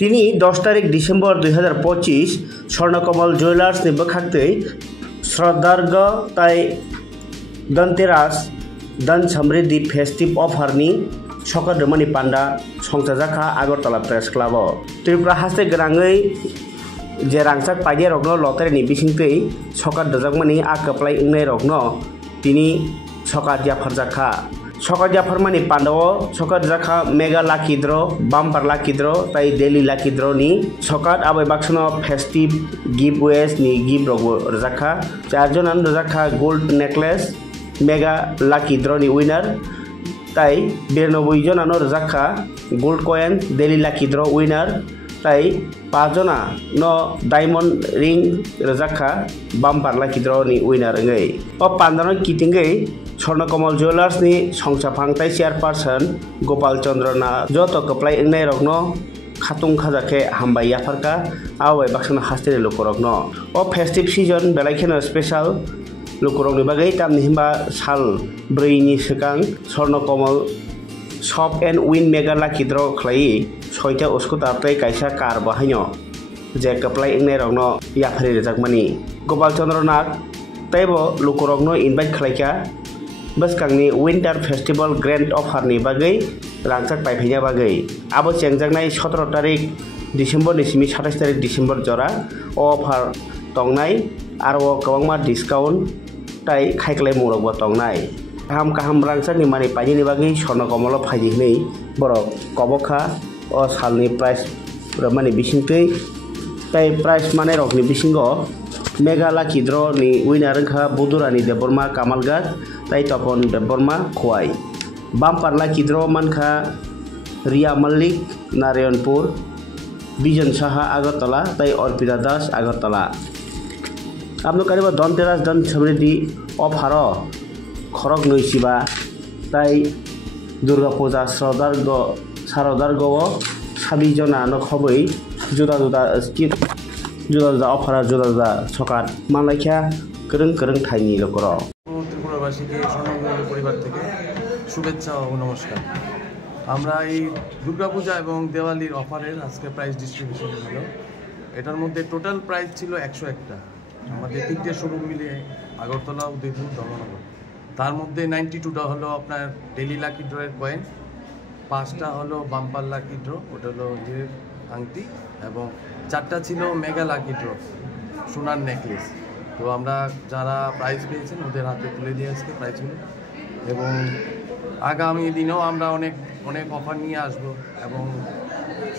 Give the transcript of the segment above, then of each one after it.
তিনি 10 তারিখ ডিসেম্বর 2025 স্বর্ণকমল জুয়েলার্সनि बोखाक्तै श्रद्धार्घ ताई धनतेरास धन समृद्धि फेस्टिव अफारनि सकरदमानि पान्डा संसाजाखा आगरतला प्रेस क्लाब त्रिपुरा हास्ते गोनाङै जे रांसाक पाइजे रगनो लतारिनि बिसिंतै सकार दजाकमानि आकप्लाय इंनाय रगनो तिनि सकार जाफार जाखा सकार जाफार मानि पान्डाव सकार जाखा mega lucky draw bumper lucky draw ताई डेली लाकी ड्र नि सकार आबै बाक्सनो फेस्टिव गिवअवेज नि गिव रगो रजाखा चारजनान रजाखा gold necklace mega lucky draw नि विनार ताई 92 जनानो रजाखा gold coin daily lucky draw winner ताई 5 जना no diamond ring रजाखा बाम्पार लाकी ड्र नि विनार ngै o pandano kitingै स्वर्णकमल जुवेलार्स नि संसाफां ताई चेयारपारसन गोपाल चंद्रना जत कप्लाय इंनाय रगनो खातुं खाजाखे हामबाय याफारका आवाय बाक्सनो हास्तेनि लोकरगनो o फेस्टिव सीजन बेलायखेनो स्पेशल लोकरगनि बागै तामनि हिमबा साल 4 नि सिगां स्वर्णकमल शप एन्ड विन मेगा लाकी ड्र खलाई 6टा उसकुता ताई कायसा कार बाहायनो जे कप्लाय इंनाय रगनो याफारि रजाकमानि गोपाल चंद्रनाथ ताइबो लोकरगनो इनभाइट खलायका बसकांनि विंटार फेस्टिवल ग्रैंड अफारनि बागै रांसाक पाइफैना बागै आबो चेंजांनाय 17 तारिख डिसेम्बर निसिमि 27 तारिख डिसेम्बर जरा अफार तंनाय आरो गोबांमा डिसकाउंट ताई खायख्लाय मुरगबो तंनाय गाहाम रांसाकनि मानि पाइनि बागै स्वर्णकमल फाइजिनै बरक कबखा अ सालनि प्राइस माने बिसिंतै ताई प्राइस माने रकनि बिसिंगो मेगा लाकी ड्र नि विनार खा बुदुरानि देबरमा कामालगार ताई तपन देबरमा खोवाई बाम्पार लाकी ड्र मानखा रिया मल्लिक नारायणपुर बिजन साहा आगरतला ताई अर्पिता दास आगरतला आपनो कारिबा धनतेरास धन समृद्धि अफार खरक नैसिबा ताई दुर्गा पूजा शारदार्घ 26 जना नखबै जुदा अफार जुदा सकार मालायखा गोरों ठाइनि लोकर ত্রিপুরাবাসীকে স্বর্ণকমল পরিবার থেকে শুভেচ্ছা ও নমস্কার। আমরা এই দুর্গাপূজা এবং দেওয়ালির অফারের আজকে প্রাইস ডিস্ট্রিবিউশন হলো। এটার মধ্যে টোটাল প্রাইস ছিল 101টা। আমাদের 3টে শোরুম মিলিয়ে আগরতলা, উদয়পুর, ধর্মনগর। তার মধ্যে 92টা হলো আপনার ডেলি লাকি ড্রয়ের কয়েন, 5টা হলো বাম্পার লাকি ড্র, ওটা হলো হিরের আংটি, এবং 4টা ছিল মেগা লাকি ড্র সোনার নেকলেস। তো আমরা যারা প্রাইজ পেয়েছেন ওদের হাতে তুলে দিয়ে আজকে প্রাইজগুলো, এবং আগামী দিনেও আমরা অনেক অফার নিয়ে আসব, এবং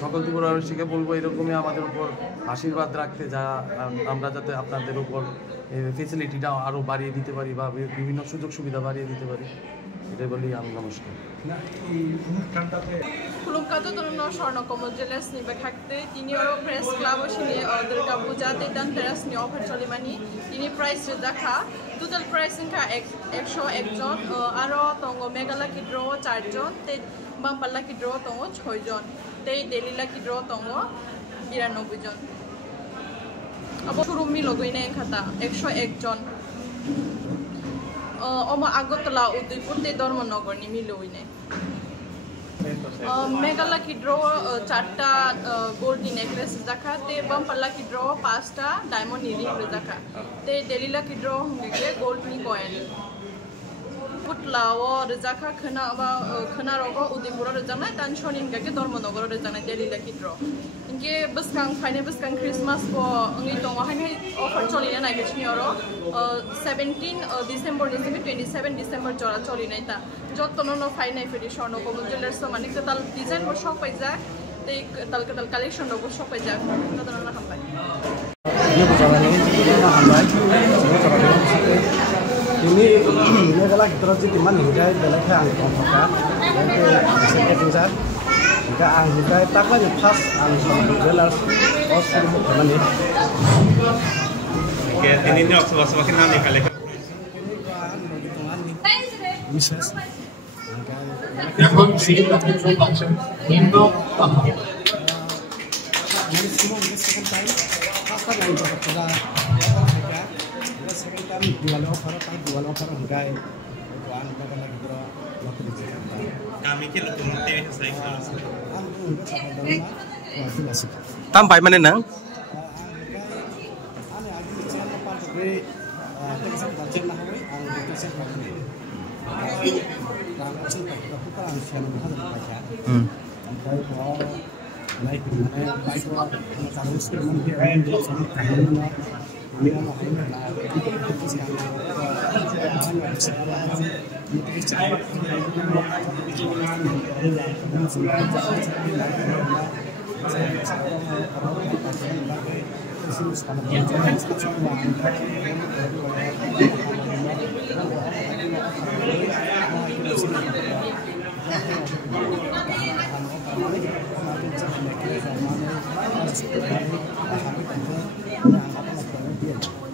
সকল ত্রিপুরাবাসীকে বলবো এরকমই আমাদের উপর আশীর্বাদ রাখতে, যা আমরা যাতে আপনাদের উপর ফেসিলিটিটা আরও বাড়িয়ে দিতে পারি বা বিভিন্ন সুযোগ সুবিধা বাড়িয়ে দিতে পারি, এটাই বলি আমি। নমস্কার। खुलुमकातो दोनों स्वर्णकमल जुवेलार्स नि बेखाक्ते तिनी और प्रेस क्लब सिनि दुर्गा पूजा ते धनतेरास नि अफार चलिमानि तिनी प्राइस रजाखा टोटल प्राइस इनका 101 जन आरो तंगो मेगा लाकी ड्र 4 जन ते बाम्पार लाकी ड्र तंगो 6 जन ते डेली लाकी ड्र तंगो 92 जन अब शोरूम मि लगैनाय खाता 101 जन अमा आगरतला उदयपुर ते धर्मनगरनि मिलौइनाय मेगा लाकी ड्र 4टा गोल्ड नेकलेस रजाखा ते बाम्पार लाकी ड्र 5टा डायमंड रिंग रजाखा ते डेली लाकी ड्र होंगे गोल्ड नि कয়েন पुतलाव रजाखा खना रगो उदयपुर रजानाय दानसनि के धर्मनगर रजानाय डेली लाकी ड्र इनके बसकां फाइने बसकां क्रिसमास को अंगि दंहाय अफार चलिना नायगेछनि और 17 डिसेम्बर निसिमि 27 डिसेम्बर जरा चलिनाय ता जतनो फाइनाय फेरि स्वर्णकमल जुवेलार्स माने टोटाल डिजाइन बो सफायजा ते टोटाल कालेक्शन बो सफायजा तदन हामबाय ये बजानानै जोबोद हामबाय ini मेगला गिदिर जुदि मान हिंजाय बेलायखै आं कमफका एसे एफिंजार दा आं हिंजाय ताकलानि फार्स्ट आं जुवेलार्स अस्कुल खामानि के दिननि अक्सर नामनि कालेक्शन विशेष এখন সিগিল কনফারেন্স ফাংশন ইনডো Dual offer enggak bukan apa lagi bro kami ke lu tumute saya Tampai mana nang?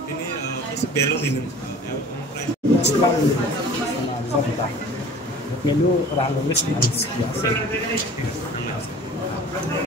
Ini belum ini. Menu orang Inggris biasa.